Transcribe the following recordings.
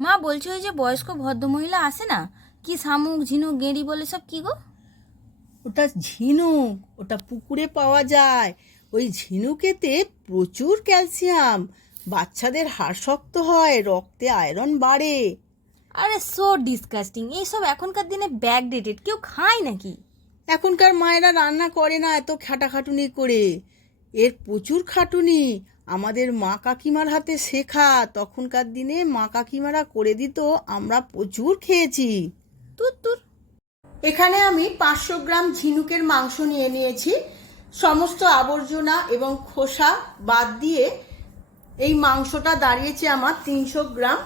মা বলছে ওই যে বয়স্ক ভদ্রমহিলা আসে না, কি শামুক ঝিনুক গেঁড়ি বলে সব, কি গো? ওটা ঝিনুক, ওটা পুকুরে পাওয়া যায়। ওই ঝিনুকেতে প্রচুর ক্যালসিয়াম, বাচ্চাদের হাড় শক্ত হয়, রক্তে আয়রন বাড়ে। আরে সো ডিসকাস্টিং, এইসব এখনকার দিনে ব্যাকডেটেড, কেউ খায় নাকি? এখনকার মায়েরা রান্না করে না এত খাটাখাটুনি করে। এর প্রচুর খাটুনি আমাদের মা কাকিমার হাতে শেখা। তখনকার দিনে মা কাকিমারা করে দিত, আমরা প্রচুর খেয়েছি। তুর তুর। এখানে আমি 500 গ্রাম ঝিনুকের মাংস নিয়ে নিয়েছি। সমস্ত আবর্জনা এবং খোসা বাদ দিয়ে এই মাংসটা দাঁড়িয়েছে আমার 300 গ্রাম।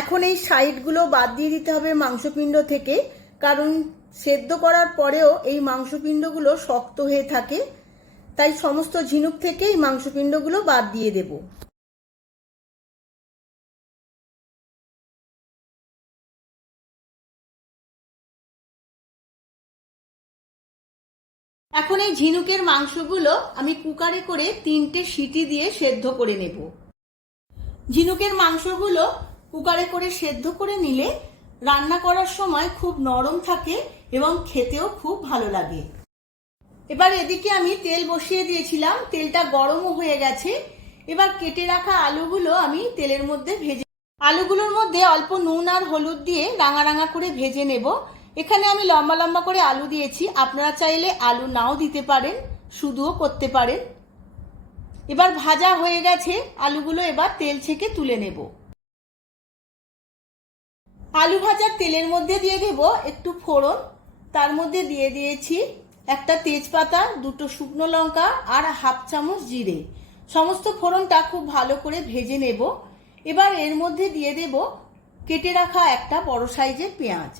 এখন এই সাইডগুলো বাদ দিয়ে দিতে হবে মাংসপিণ্ড থেকে, কারণ সেদ্ধ করার পরেও এই মাংসপিণ্ডগুলো শক্ত হয়ে থাকে। তাই সমস্ত ঝিনুক থেকে এই মাংসপিণ্ডগুলো বাদ দিয়ে দেব। এখন এই ঝিনুকের মাংসগুলো আমি কুকারে করে 3টে সিটি দিয়ে সেদ্ধ করে নেব। ঝিনুকের মাংসগুলো কুকারে করে সেদ্ধ করে নিলে রান্না করার সময় খুব নরম থাকে এবং খেতেও খুব ভালো লাগে। এবার এদিকে আমি তেল বসিয়ে দিয়েছিলাম, তেলটা গরমও হয়ে গেছে। এবার কেটে রাখা আলুগুলো আমি তেলের মধ্যে ভেজে, আলুগুলোর মধ্যে অল্প নুন আর হলুদ দিয়ে রাঙা রাঙা করে ভেজে নেব। এখানে আমি লম্বা লম্বা করে আলু দিয়েছি, আপনারা চাইলে আলু নাও দিতে পারেন, শুধুও করতে পারেন। এবার ভাজা হয়ে গেছে আলুগুলো, এবার তেল ছেঁকে তুলে নেব। আলু ভাজার তেলের মধ্যে দিয়ে দেব একটু ফোড়ন, তার মধ্যে দিয়ে দিয়েছি একটা তেজপাতা, 2টো শুকনো লঙ্কা আর হাফ চামচ জিরে। সমস্ত ফোড়নটা খুব ভালো করে ভেজে নেব। এবার এর মধ্যে দিয়ে দেব কেটে রাখা একটা বড় সাইজের পেঁয়াজ।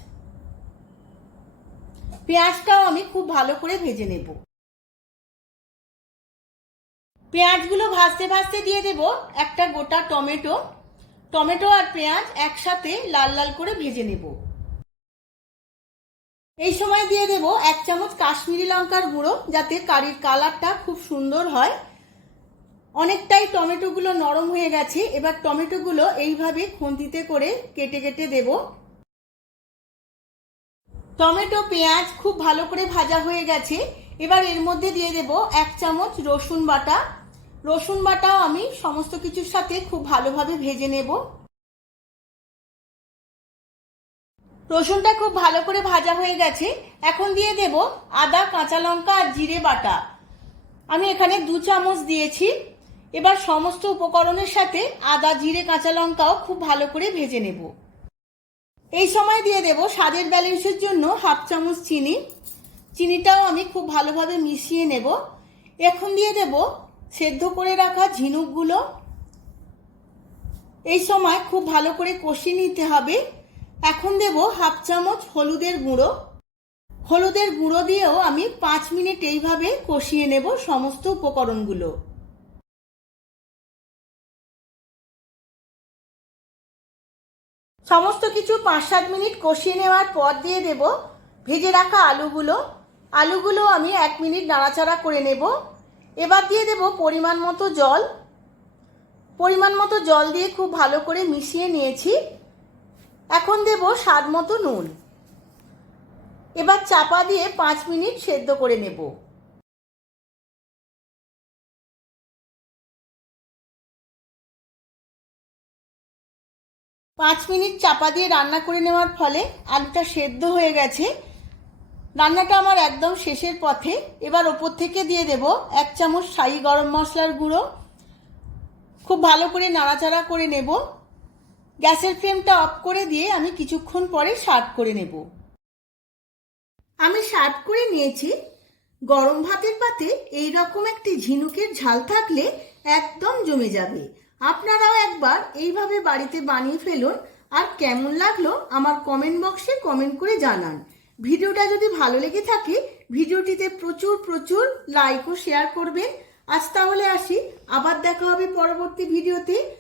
পেঁয়াজটাও আমি খুব ভালো করে ভেজে নেব। পেঁয়াজগুলো ভাজতে ভাজতে দিয়ে দেব একটা গোটা টমেটো। টমেটো আর পেঁয়াজ একসাথে লাল লাল করে ভেজে নেব। এই সময় দিয়ে দেব 1 চামচ কাশ্মীরি লঙ্কার গুঁড়ো, যাতে কারির কালারটা খুব সুন্দর হয়। অনেকটাই টমেটোগুলো নরম হয়ে গেছে, এবার টমেটোগুলো এইভাবে খুন্তিতে করে কেটে কেটে দেব। টমেটো পেঁয়াজ খুব ভালো করে ভাজা হয়ে গেছে। এবার এর মধ্যে দিয়ে দেব 1 চামচ রসুন বাটা। রসুন বাটাও আমি সমস্ত কিছুর সাথে খুব ভালোভাবে ভেজে নেব। রসুনটা খুব ভালো করে ভাজা হয়ে গেছে। এখন দিয়ে দেব আদা, কাঁচা লঙ্কা আর জিরে বাটা। আমি এখানে 2 চামচ দিয়েছি। এবার সমস্ত উপকরণের সাথে আদা, জিরে, কাঁচা লঙ্কাও খুব ভালো করে ভেজে নেব। এই সময় দিয়ে দেব স্বাদের ব্যালেন্সের জন্য হাফ চামচ চিনি। চিনিটাও আমি খুব ভালোভাবে মিশিয়ে নেব। এখন দিয়ে দেব সেদ্ধ করে রাখা ঝিনুকগুলো। এই সময় খুব ভালো করে কষিয়ে নিতে হবে। এখন দেব হাফ চামচ হলুদের গুঁড়ো। হলুদের গুঁড়ো দিয়েও আমি 5 মিনিট এইভাবে কষিয়ে নেব সমস্ত উপকরণগুলো। সমস্ত কিছু 5-7 মিনিট কষিয়ে নেওয়ার পর দিয়ে দেব ভেজে রাখা আলুগুলো। আলুগুলো আমি 1 মিনিট নাড়াচাড়া করে নেব। এবার দিয়ে দেব পরিমাণ মতো জল। পরিমাণ মতো জল দিয়ে খুব ভালো করে মিশিয়ে নিয়েছি। এখন দেব স্বাদ মতো নুন। এবার চাপা দিয়ে 5 মিনিট সেদ্ধ করে নেব। পাঁচ মিনিট চাপা দিয়ে রান্না করে নেওয়ার ফলে আলুটা সেদ্ধ হয়ে গেছে। রান্নাটা আমার একদম শেষের পথে। এবার ওপর থেকে দিয়ে দেব 1 চামচ শাহি গরম মশলার গুঁড়ো। খুব ভালো করে নাড়াচাড়া করে নেব। গ্যাসের ফ্লেমটা অফ করে দিয়ে আমি কিছুক্ষণ পরে সার্ভ করে নেব। আমি সার্ভ করে নিয়েছি। গরম ভাতের পাতে এইরকম একটি ঝিনুকের ঝাল থাকলে একদম জমে যাবে। আপনারাও একবার এইভাবে বাড়িতে বানিয়ে ফেলুন। আর কেমন লাগলো আমার কমেন্ট বক্সে কমেন্ট করে জানান। ভিডিওটা যদি ভালো লেগে থাকে ভিডিওটিতে প্রচুর প্রচুর লাইক ও শেয়ার করবেন। আজ তাহলে আসি, আবার দেখা হবে পরবর্তী ভিডিওতে।